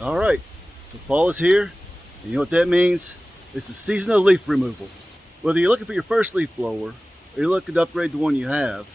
All right, so fall is here, and you know what that means? It's the season of leaf removal. Whether you're looking for your first leaf blower or you're looking to upgrade the one you have,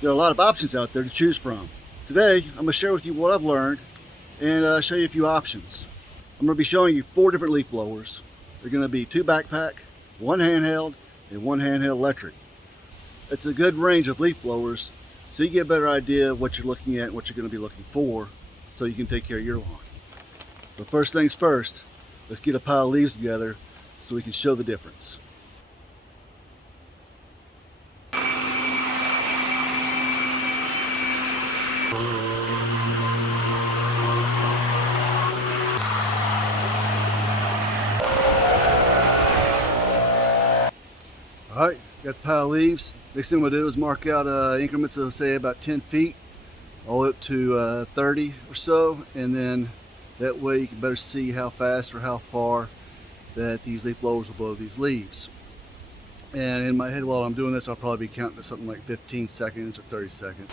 there are a lot of options out there to choose from. Today, I'm going to share with you what I've learned and show you a few options. I'm going to be showing you 4 different leaf blowers. They're going to be 2 backpack, 1 handheld, and 1 handheld electric. It's a good range of leaf blowers, so you get a better idea of what you're looking at and what you're going to be looking for, so you can take care of your lawn. But first things first, let's get a pile of leaves together so we can show the difference. All right, got the pile of leaves. Next thing we'll do is mark out increments of say about 10 feet, all the way up to 30 or so, and then that way you can better see how fast or how far that these leaf blowers will blow these leaves. And in my head while I'm doing this, I'll probably be counting to something like 15 seconds or 30 seconds.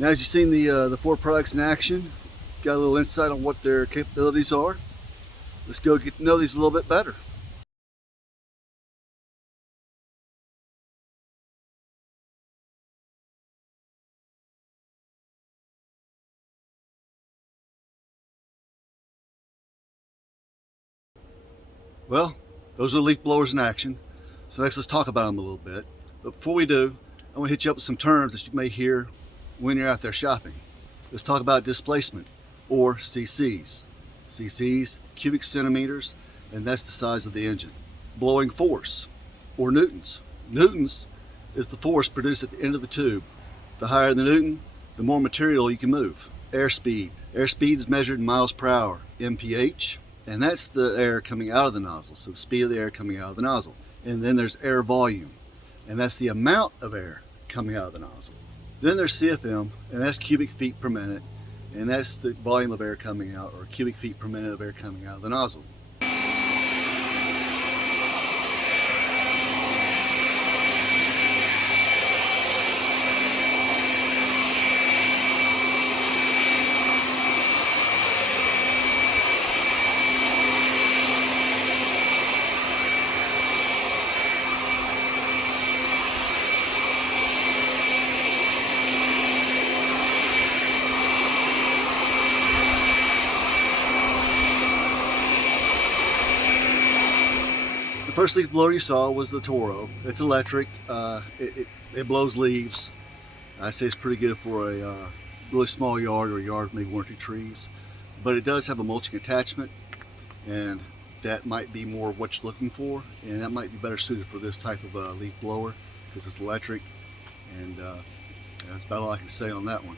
Now, as you've seen the four products in action, got a little insight on what their capabilities are. Let's go get to know these a little bit better. Well, those are the leaf blowers in action. So next let's talk about them a little bit. But before we do, I want to hit you up with some terms that you may hear when you're out there shopping. Let's talk about displacement, or cc's. cc's, cubic centimeters, and that's the size of the engine. Blowing force, or newtons. Newtons is the force produced at the end of the tube. The higher the newton, the more material you can move. Airspeed. Airspeed is measured in miles per hour, mph, and that's the air coming out of the nozzle, so the speed of the air coming out of the nozzle. And then there's air volume, and that's the amount of air coming out of the nozzle. Then there's CFM, and that's cubic feet per minute, and that's the volume of air coming out, or cubic feet per minute of air coming out of the nozzle. The first leaf blower you saw was the Toro. It's electric. It blows leaves. I say it's pretty good for a really small yard, or a yard with maybe 1 or 2 trees. But it does have a mulching attachment, and that might be more of what you're looking for, and that might be better suited for this type of leaf blower because it's electric. And that's about all I can say on that one.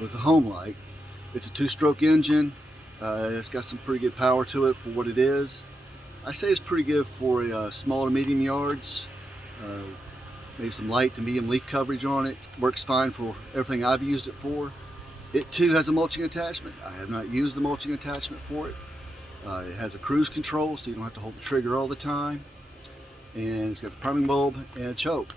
Was the Homelite. It's a 2-stroke engine. It's got some pretty good power to it for what it is. I say it's pretty good for small to medium yards. Maybe some light to medium leaf coverage on it. Works fine for everything I've used it for. It too has a mulching attachment. I have not used the mulching attachment for it. It has a cruise control, so you don't have to hold the trigger all the time. And it's got the priming bulb and a choke.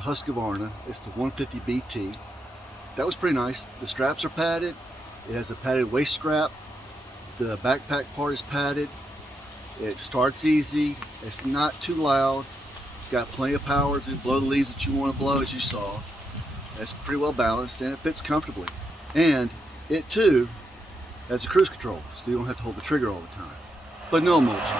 Husqvarna. It's the 150 BT. That was pretty nice. The straps are padded. It has a padded waist strap. The backpack part is padded. It starts easy. It's not too loud. It's got plenty of power to blow the leaves that you want to blow, as you saw. It's pretty well balanced, and it fits comfortably. And it too has a cruise control, so you don't have to hold the trigger all the time. But no mulching.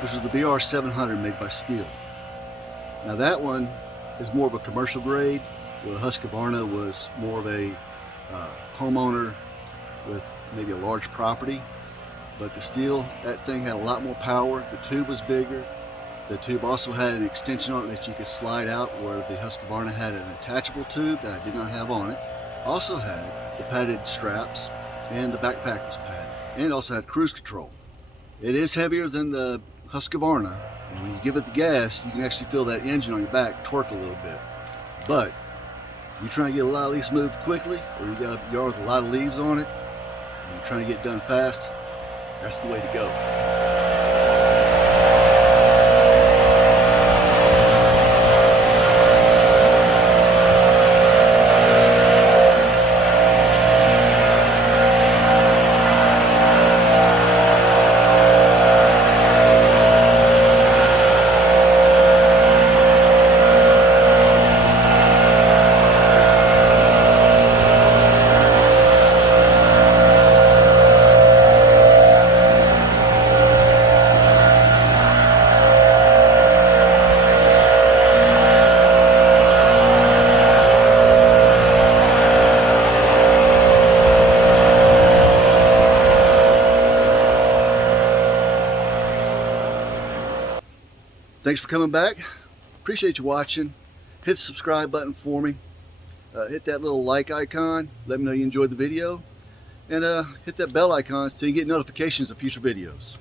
which is the BR 700 made by Stihl. Now that one is more of a commercial grade, where the Husqvarna was more of a homeowner with maybe a large property. But the Stihl, that thing had a lot more power. The tube was bigger. The tube also had an extension on it that you could slide out, where the Husqvarna had an attachable tube that I did not have on it. Also had the padded straps, and the backpack was padded. And it also had cruise control. It is heavier than the Husqvarna, and when you give it the gas, you can actually feel that engine on your back twerk a little bit. But you trying to get a lot of leaves moved quickly, or you got a yard with a lot of leaves on it, and you're trying to get done fast, that's the way to go. Thanks for coming back. Appreciate you watching. Hit the subscribe button for me. Hit that little like icon. Let me know you enjoyed the video. And hit that bell icon so you get notifications of future videos.